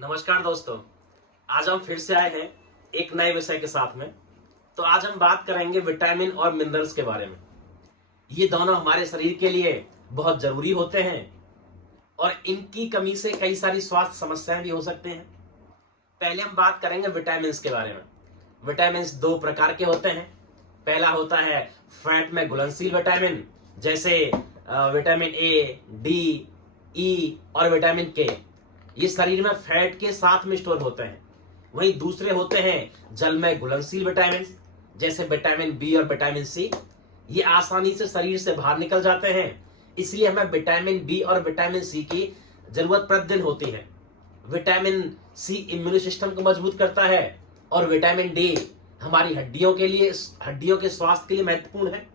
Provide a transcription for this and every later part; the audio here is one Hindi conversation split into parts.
नमस्कार दोस्तों, आज हम फिर से आए हैं एक नए विषय के साथ में। तो आज हम बात करेंगे विटामिन और मिनरल्स के बारे में। ये दोनों हमारे शरीर के लिए बहुत जरूरी होते हैं और इनकी कमी से कई सारी स्वास्थ्य समस्याएं भी हो सकती हैं। पहले हम बात करेंगे विटामिन के बारे में। विटामिन दो प्रकार के होते हैं। पहला होता है फैट में घुलनशील विटामिन, जैसे विटामिन ए, डी, ई और विटामिन के। ये शरीर में फैट के साथ में स्टोर होते हैं। वहीं दूसरे होते हैं जल में घुलनशील विटामिन, जैसे विटामिन बी और विटामिन सी। ये आसानी से शरीर से बाहर निकल जाते हैं, इसलिए हमें विटामिन बी और विटामिन सी की जरूरत प्रतिदिन होती है। विटामिन सी इम्यून सिस्टम को मजबूत करता है और विटामिन डी हमारी हड्डियों के स्वास्थ्य के लिए महत्वपूर्ण है।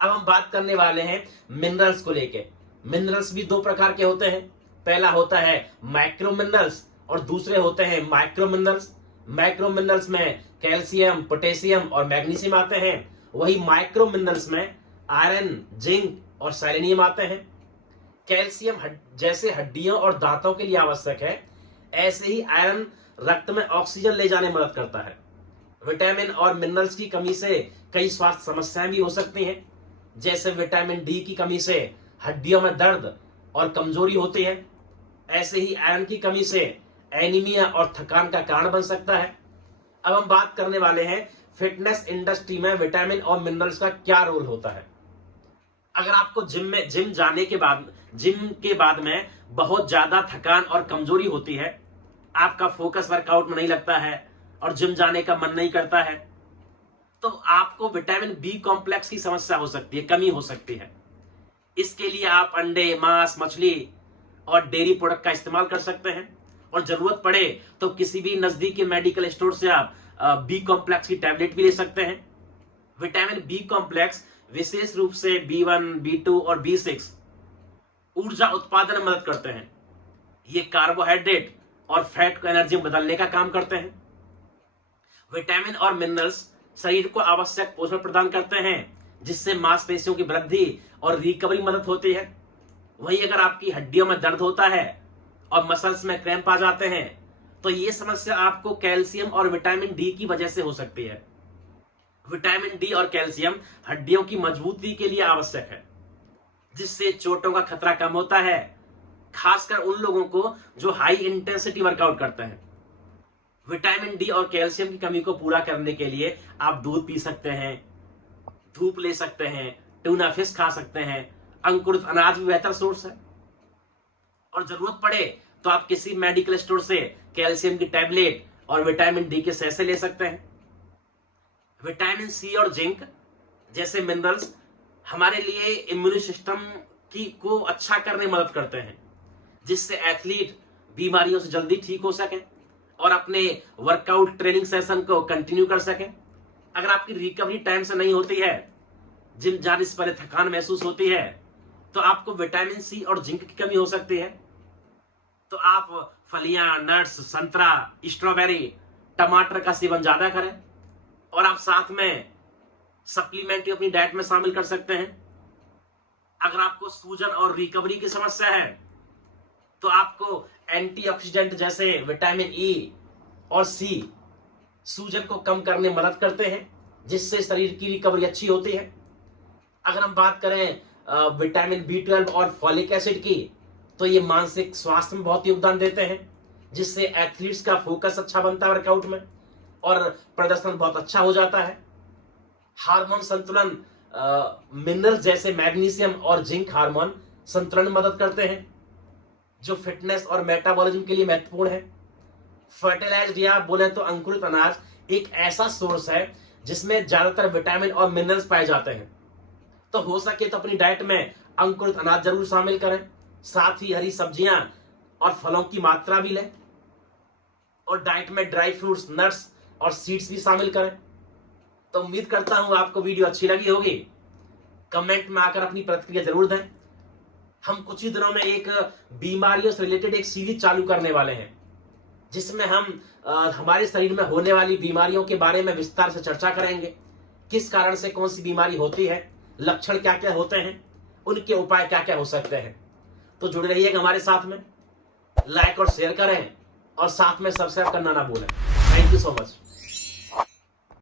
अब हम बात करने वाले हैं मिनरल्स को लेके। मिनरल्स भी दो प्रकार के होते हैं। पहला होता है माइक्रो मिनरल्स और दूसरे होते हैं माइक्रो मिनरल्स। माइक्रो मिनरल्स में कैल्शियम, पोटेशियम और मैग्नीशियम आते हैं। वही माइक्रो मिनरल्स में आयरन, जिंक और सेलेनियम आते हैं। कैल्शियम जैसे हड्डियों और दांतों के लिए आवश्यक है, ऐसे ही आयरन रक्त में ऑक्सीजन ले जाने में मदद करता है। विटामिन और मिनरल्स की कमी से कई स्वास्थ्य समस्याएं भी हो सकती हैं, जैसे विटामिन डी की कमी से हड्डियों में दर्द और कमजोरी होती है। ऐसे ही आयरन की कमी से एनीमिया और थकान का कारण बन सकता है। अब हम बात करने वाले हैं फिटनेस इंडस्ट्री में विटामिन और मिनरल्स का क्या रोल होता है। अगर आपको जिम के बाद में बहुत ज्यादा थकान और कमजोरी होती है, आपका फोकस वर्कआउट में नहीं लगता है और जिम जाने का मन नहीं करता है, तो आपको विटामिन बी कॉम्प्लेक्स की समस्या हो सकती है, कमी हो सकती है। इसके लिए आप अंडे, मांस, मछली और डेयरी प्रोडक्ट का इस्तेमाल कर सकते हैं और जरूरत पड़े तो किसी भी नजदीकी मेडिकल स्टोर से आप बी कॉम्प्लेक्स की टैबलेट भी ले सकते हैं। विटामिन बी कॉम्प्लेक्स विशेष रूप से B1, B2 और B6 ऊर्जा उत्पादन में मदद करते हैं। ये कार्बोहाइड्रेट और फैट को एनर्जी में बदलने का काम करते हैं। विटामिन और मिनरल्स शरीर को आवश्यक पोषण प्रदान करते हैं, जिससे मांसपेशियों की वृद्धि और रिकवरी मदद होती है। वहीं अगर आपकी हड्डियों में दर्द होता है और मसल्स में क्रैम्प आ जाते हैं, तो ये समस्या आपको कैल्शियम और विटामिन डी की वजह से हो सकती है। विटामिन डी और कैल्शियम हड्डियों की मजबूती के लिए आवश्यक है, जिससे चोटों का खतरा कम होता है, खासकर उन लोगों को जो हाई इंटेंसिटी वर्कआउट करते हैं। विटामिन डी और कैल्शियम की कमी को पूरा करने के लिए आप दूध पी सकते हैं, धूप ले सकते हैं, ट्यूना फिश खा सकते हैं, अंकुरित अनाज भी बेहतर सोर्स है। और जरूरत पड़े तो आप किसी मेडिकल स्टोर से कैल्शियम की टैबलेट और विटामिन डी के सैसे ले सकते हैं। विटामिन सी और जिंक जैसे मिनरल्स हमारे लिए इम्यून सिस्टम को अच्छा करने में मदद करते हैं, जिससे एथलीट बीमारियों से जल्दी ठीक हो सके और अपने वर्कआउट ट्रेनिंग सेशन को कंटिन्यू कर सके। अगर आपकी रिकवरी टाइम से नहीं होती है, जिम जाने से पहले थकान महसूस होती है, तो आपको विटामिन सी और जिंक की कमी हो सकती है। तो आप फलियां, नट्स, संतरा, स्ट्रॉबेरी, टमाटर का सेवन ज्यादा करें और आप साथ में सप्लीमेंट अपनी डाइट में शामिल कर सकते हैं। अगर आपको सूजन और रिकवरी की समस्या है, तो आपको एंटीऑक्सीडेंट जैसे विटामिन ई और सी सूजन को कम करने में मदद करते हैं, जिससे शरीर की रिकवरी अच्छी होती है। अगर हम बात करें विटामिन B12 और फॉलिक एसिड की, तो ये मानसिक स्वास्थ्य में बहुत योगदान देते हैं, जिससे एथलीट्स का फोकस अच्छा बनता है वर्कआउट में और प्रदर्शन बहुत अच्छा हो जाता है। हार्मोन संतुलन, मिनरल्स जैसे मैग्नीशियम और जिंक हार्मोन संतुलन में मदद करते हैं, जो फिटनेस और मेटाबॉलिज्म के लिए महत्वपूर्ण है। फर्टिलाइज्ड या बोले तो अंकुरित अनाज एक ऐसा सोर्स है जिसमें ज्यादातर विटामिन और मिनरल्स पाए जाते हैं। तो हो सके तो अपनी डाइट में अंकुरित अनाज जरूर शामिल करें, साथ ही हरी सब्जियां और फलों की मात्रा भी लें और डाइट में ड्राई फ्रूट्स, नट्स और सीड्स भी शामिल करें। तो उम्मीद करता हूं आपको वीडियो अच्छी लगी होगी। कमेंट में आकर अपनी प्रतिक्रिया जरूर दें। हम कुछ ही दिनों में एक बीमारियों से रिलेटेड एक सीरीज चालू करने वाले हैं, जिसमें हम हमारे शरीर में होने वाली बीमारियों के बारे में विस्तार से चर्चा करेंगे। किस कारण से कौन सी बीमारी होती है, लक्षण क्या क्या होते हैं, उनके उपाय क्या क्या हो सकते हैं। तो जुड़े रहिएगा हमारे साथ में। लाइक और शेयर करें और साथ में सब्सक्राइब करना ना भूलें। Thank you so much.